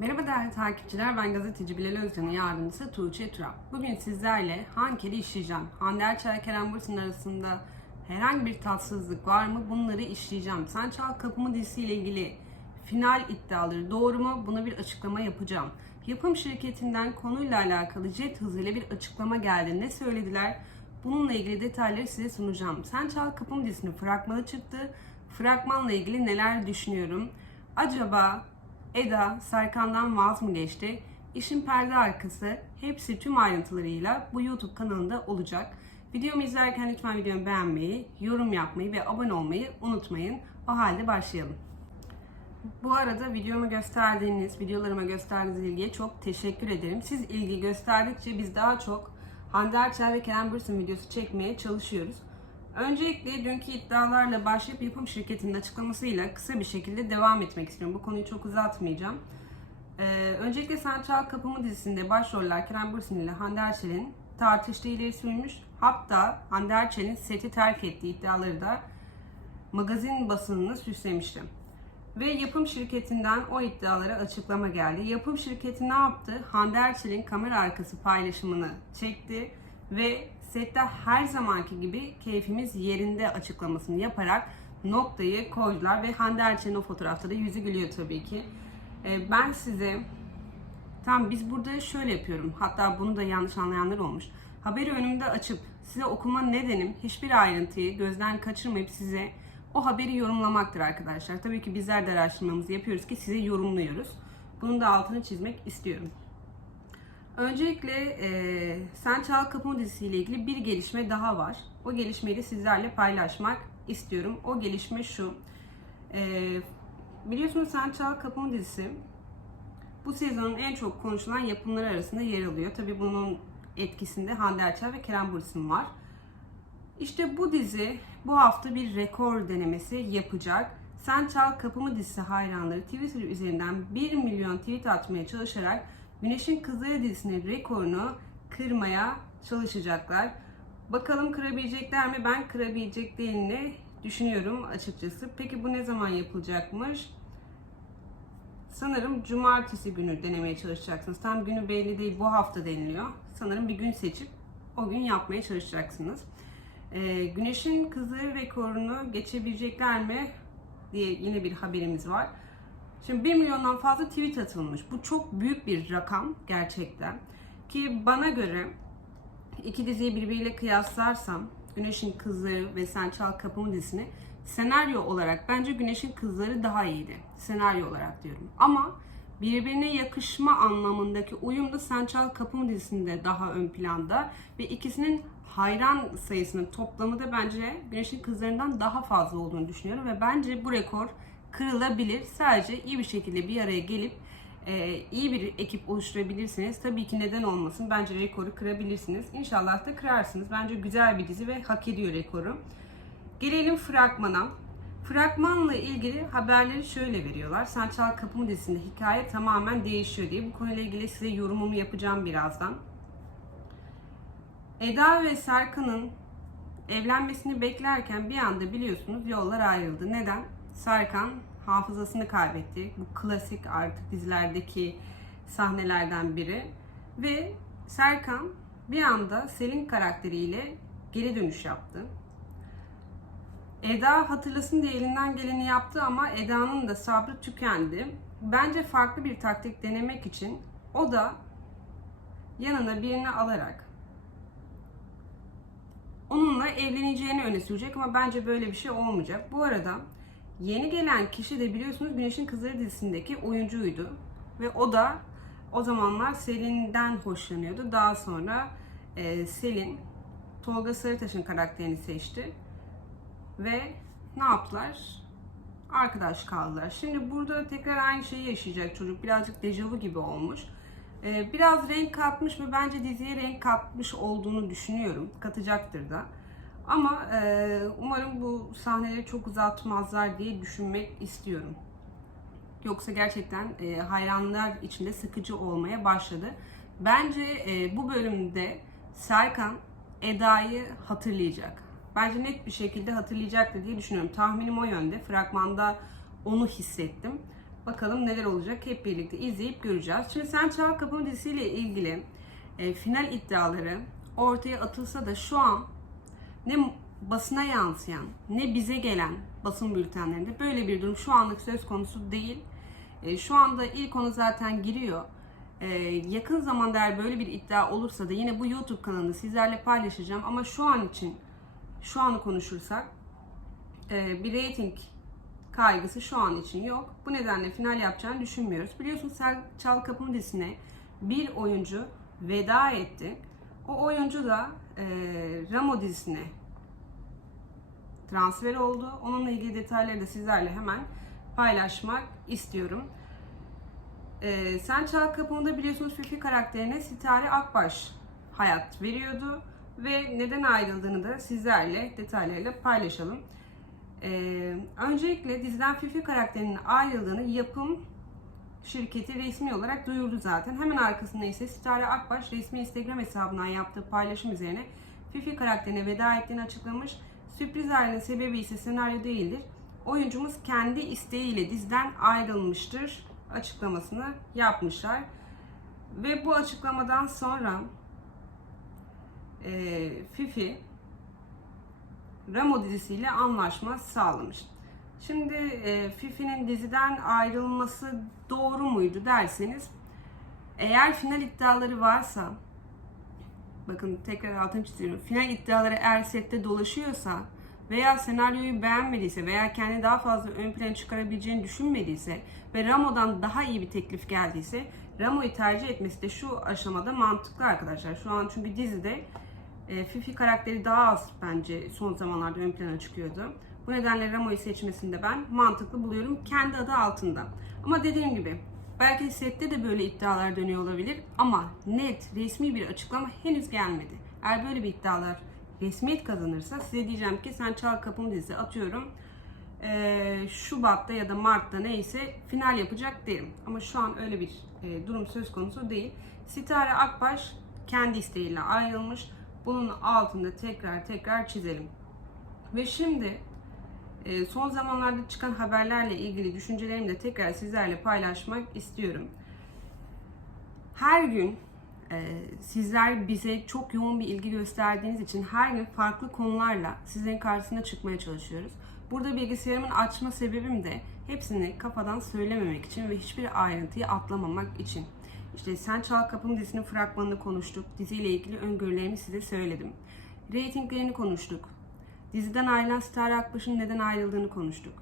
Merhaba değerli takipçiler, ben gazeteci Bilal Özcan'ın yardımcısı Tuğçe Turan. Bugün sizlerle Hanker'i işleyeceğim. Hande Erçel Kerem Bürsin arasında herhangi bir tatsızlık var mı? Bunları işleyeceğim. Sen Çal Kapımı dizisiyle ilgili final iddiaları doğru mu? Buna bir açıklama yapacağım. Yapım şirketinden konuyla alakalı jet hızıyla bir açıklama geldi. Ne söylediler? Bununla ilgili detayları size sunacağım. Sen Çal Kapımı dizisinin fragmanı çıktı. Fragmanla ilgili neler düşünüyorum? Acaba Eda Serkan'dan vaz mı geçti? İşin perde arkası hepsi tüm ayrıntılarıyla bu YouTube kanalında olacak. Videomu izlerken lütfen videomu beğenmeyi, yorum yapmayı ve abone olmayı unutmayın. O halde başlayalım. Bu arada videomu gösterdiğiniz, videolarıma gösterdiğiniz ilgiye çok teşekkür ederim. Siz ilgi gösterdikçe biz daha çok Hande Erçel ve Kerem Bürsin videosu çekmeye çalışıyoruz. Öncelikle dünkü iddialarla başlayıp yapım şirketinin açıklamasıyla kısa bir şekilde devam etmek istiyorum. Bu konuyu çok uzatmayacağım. Ee, öncelikle Sen Çal Kapımı dizisinde başroller Kerem Bürsin ile Hande Erçel'in tartıştığı ileri sürülmüş. Hatta Hande Erçel'in seti terk ettiği iddiaları da magazin basınını süslemişti. Ve yapım şirketinden o iddialara açıklama geldi. Yapım şirketi ne yaptı? Hande Erçel'in kamera arkası paylaşımını çekti ve sette her zamanki gibi keyfimiz yerinde açıklamasını yaparak noktayı koydular ve Hande Erçel'in o fotoğrafta da yüzü gülüyor tabii ki. Ee, ben size Tamam biz burada şöyle yapıyorum. Hatta bunu da yanlış anlayanlar olmuş. Haberi önümde açıp size okuma nedenim hiçbir ayrıntıyı gözden kaçırmayıp size o haberi yorumlamaktır arkadaşlar. Tabii ki bizler de araştırmamızı yapıyoruz ki size yorumluyoruz. Bunun da altını çizmek istiyorum. Öncelikle e, Sen Çal Kapımı dizisiyle ilgili bir gelişme daha var. O gelişmeyi de sizlerle paylaşmak istiyorum. O gelişme şu. E, biliyorsunuz Sen Çal Kapımı dizisi bu sezonun en çok konuşulan yapımları arasında yer alıyor. Tabii bunun etkisinde Hande Erçel ve Kerem Bürsin var. İşte bu dizi bu hafta bir rekor denemesi yapacak. Sen Çal Kapımı dizisi hayranları Twitter üzerinden 1 milyon tweet atmaya çalışarak Güneşin Kızları dizisinin rekorunu kırmaya çalışacaklar. Bakalım kırabilecekler mi? Ben kırabileceklerini düşünüyorum açıkçası. Peki bu ne zaman yapılacakmış? Sanırım cumartesi günü denemeye çalışacaksınız. Tam günü belli değil. Bu hafta deniliyor. Sanırım bir gün seçip o gün yapmaya çalışacaksınız. Ee, Güneş'in kızları rekorunu geçebilecekler mi diye yine bir haberimiz var. Şimdi 1 milyondan fazla tweet atılmış. Bu çok büyük bir rakam gerçekten. Ki bana göre iki diziyi birbiriyle kıyaslarsam Güneş'in Kızları ve Sen Çal Kapımı dizisini senaryo olarak bence Güneş'in Kızları daha iyiydi. Senaryo olarak diyorum. Ama birbirine yakışma anlamındaki uyum da Sen Çal Kapımı dizisinde daha ön planda ve ikisinin hayran sayısının toplamı da bence Güneş'in Kızlarından daha fazla olduğunu düşünüyorum ve bence bu rekor kırılabilir. Sadece iyi bir şekilde bir araya gelip e, iyi bir ekip oluşturabilirsiniz. Tabii ki neden olmasın. Bence rekoru kırabilirsiniz. İnşallah da kırarsınız. Bence güzel bir dizi ve hak ediyor rekoru. Gelelim fragmana. Fragmanla ilgili haberleri şöyle veriyorlar. Sen Çal Kapımı dizisinde hikaye tamamen değişiyor diye. Bu konuyla ilgili size yorumumu yapacağım birazdan. Eda ve Serkan'ın evlenmesini beklerken bir anda biliyorsunuz yollar ayrıldı. Neden? Serkan hafızasını kaybetti. Bu klasik artık dizilerdeki sahnelerden biri. Ve Serkan bir anda Selin karakteriyle geri dönüş yaptı. Eda hatırlasın diye elinden geleni yaptı ama Eda'nın da sabrı tükendi. Bence farklı bir taktik denemek için o da yanına birini alarak onunla evleneceğini öne sürecek ama bence böyle bir şey olmayacak. Bu arada yeni gelen kişi de biliyorsunuz Güneşin Kızları dizisindeki oyuncuydu. Ve o da o zamanlar Selin'den hoşlanıyordu. Daha sonra e, Selin Tolga Sarıtaş'ın karakterini seçti. Ve ne yaptılar? Arkadaş kaldılar. Şimdi burada tekrar aynı şeyi yaşayacak çocuk. Birazcık dejavu gibi olmuş. Ee, biraz renk katmış ve bence diziye renk katmış olduğunu düşünüyorum. Katacaktır da. Ama e, umarım bu sahneleri çok uzatmazlar diye düşünmek istiyorum. Yoksa gerçekten e, hayranlar içinde sıkıcı olmaya başladı. Bence e, bu bölümde Serkan Eda'yı hatırlayacak. Bence net bir şekilde hatırlayacaktır diye düşünüyorum. Tahminim o yönde. Fragmanda onu hissettim. Bakalım neler olacak hep birlikte izleyip göreceğiz. Şimdi Sen Çal Kapımı dizisiyle ilgili e, final iddiaları ortaya atılsa da şu an ne basına yansıyan ne bize gelen basın bültenlerinde böyle bir durum şu anlık söz konusu değil. E, şu anda ilk onu zaten giriyor. E, yakın zamanda eğer böyle bir iddia olursa da yine bu YouTube kanalını sizlerle paylaşacağım. Ama şu an için, şu anı konuşursak e, bir reyting kaygısı şu an için yok. Bu nedenle final yapacağını düşünmüyoruz. Biliyorsunuz Sel Çal Kapımı dizisine bir oyuncu veda etti. O oyuncu da e, Ramo dizisine transfer oldu. Onunla ilgili detayları da sizlerle hemen paylaşmak istiyorum. Ee, Sen Çal Kapımı'nda biliyorsunuz Fifi karakterine Sitare Akbaş hayat veriyordu. Ve neden ayrıldığını da sizlerle detaylarıyla paylaşalım. Ee, öncelikle diziden Fifi karakterinin ayrıldığını yapım şirketi resmi olarak duyurdu zaten. Hemen arkasında ise Sitare Akbaş resmi Instagram hesabından yaptığı paylaşım üzerine Fifi karakterine veda ettiğini açıklamış. Sürpriz ayrılığının sebebi ise senaryo değildir. Oyuncumuz kendi isteğiyle diziden ayrılmıştır açıklamasını yapmışlar. Ve bu açıklamadan sonra e, Fifi Ramo dizisiyle anlaşma sağlamış. Şimdi e, Fifi'nin diziden ayrılması doğru muydu derseniz eğer final iddiaları varsa bakın tekrar altını çiziyorum. Final iddiaları eğer sette dolaşıyorsa veya senaryoyu beğenmediyse veya kendi daha fazla ön plana çıkarabileceğini düşünmediyse ve Ramo'dan daha iyi bir teklif geldiyse Ramo'yu tercih etmesi de şu aşamada mantıklı arkadaşlar. Şu an çünkü dizide e, Fifi karakteri daha az bence son zamanlarda ön plana çıkıyordu. Bu nedenle Ramo'yu seçmesini de ben mantıklı buluyorum kendi adı altında. Ama dediğim gibi belki sette de böyle iddialar dönüyor olabilir ama net resmi bir açıklama henüz gelmedi. Eğer böyle bir iddialar resmiyet kazanırsa size diyeceğim ki sen Çal Kapım dizisi atıyorum. Ee, Şubat'ta ya da Mart'ta neyse final yapacak derim. Ama şu an öyle bir e, durum söz konusu değil. Sitare Akbaş kendi isteğiyle ayrılmış. Bunun altında tekrar tekrar çizelim. Ve şimdi e, son zamanlarda çıkan haberlerle ilgili düşüncelerimi de tekrar sizlerle paylaşmak istiyorum. Her gün e, sizler bize çok yoğun bir ilgi gösterdiğiniz için her gün farklı konularla sizlerin karşısına çıkmaya çalışıyoruz. Burada bilgisayarımın açma sebebim de hepsini kafadan söylememek için ve hiçbir ayrıntıyı atlamamak için. İşte Sen Çal Kapım dizisinin fragmanını konuştuk. Diziyle ilgili öngörülerimi size söyledim. Ratinglerini konuştuk. Diziden ayrılan Star Akbaş'ın neden ayrıldığını konuştuk.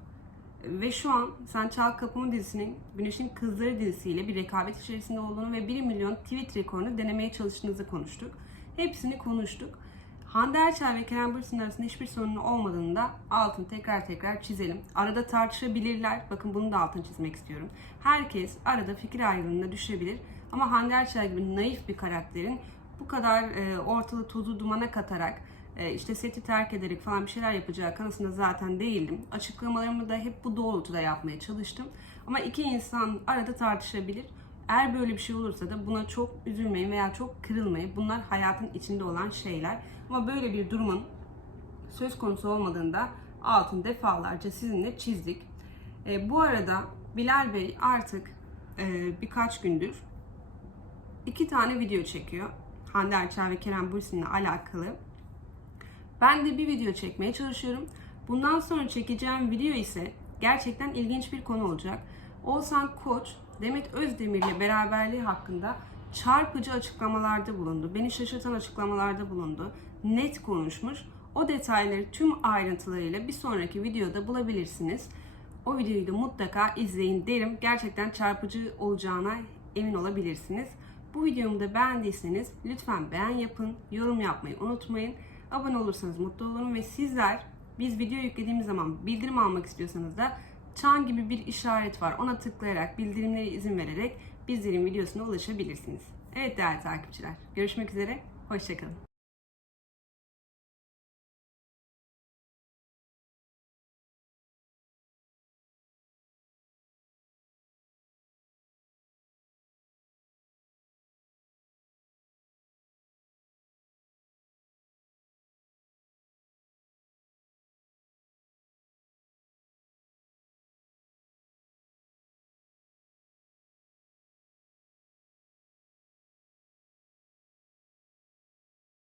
Ve şu an Sen Çal Kapımı dizisinin Güneşin Kızları dizisiyle bir rekabet içerisinde olduğunu ve 1 milyon tweet rekorunu denemeye çalıştığınızı konuştuk. Hepsini konuştuk. Hande Erçel ve Kerem Bürsin arasında hiçbir sorunun olmadığını da altını tekrar tekrar çizelim. Arada tartışabilirler. Bakın bunu da altını çizmek istiyorum. Herkes arada fikir ayrılığına düşebilir. Ama Hande Erçel gibi naif bir karakterin bu kadar e, ortalığı tozu dumana katarak işte seti terk ederek falan bir şeyler yapacağı kanısında zaten değildim. Açıklamalarımı da hep bu doğrultuda yapmaya çalıştım. Ama iki insan arada tartışabilir. Eğer böyle bir şey olursa da buna çok üzülmeyin veya çok kırılmayın. Bunlar hayatın içinde olan şeyler. Ama böyle bir durumun söz konusu olmadığında altını defalarca sizinle çizdik. E, bu arada Bilal Bey artık e, birkaç gündür iki tane video çekiyor. Hande Erçel ve Kerem Bürsin'le alakalı. Ben de bir video çekmeye çalışıyorum. Bundan sonra çekeceğim video ise gerçekten ilginç bir konu olacak. Oğuzhan Koç, Demet Özdemir'le beraberliği hakkında çarpıcı açıklamalarda bulundu. Beni şaşırtan açıklamalarda bulundu. Net konuşmuş. O detayları tüm ayrıntılarıyla bir sonraki videoda bulabilirsiniz. O videoyu da mutlaka izleyin derim. Gerçekten çarpıcı olacağına emin olabilirsiniz. Bu videomu da beğendiyseniz lütfen beğen yapın, yorum yapmayı unutmayın. Abone olursanız mutlu olurum ve sizler biz video yüklediğimiz zaman bildirim almak istiyorsanız da çan gibi bir işaret var. Ona tıklayarak bildirimlere izin vererek bizlerin videosuna ulaşabilirsiniz. Evet değerli takipçiler. Görüşmek üzere. Hoşçakalın.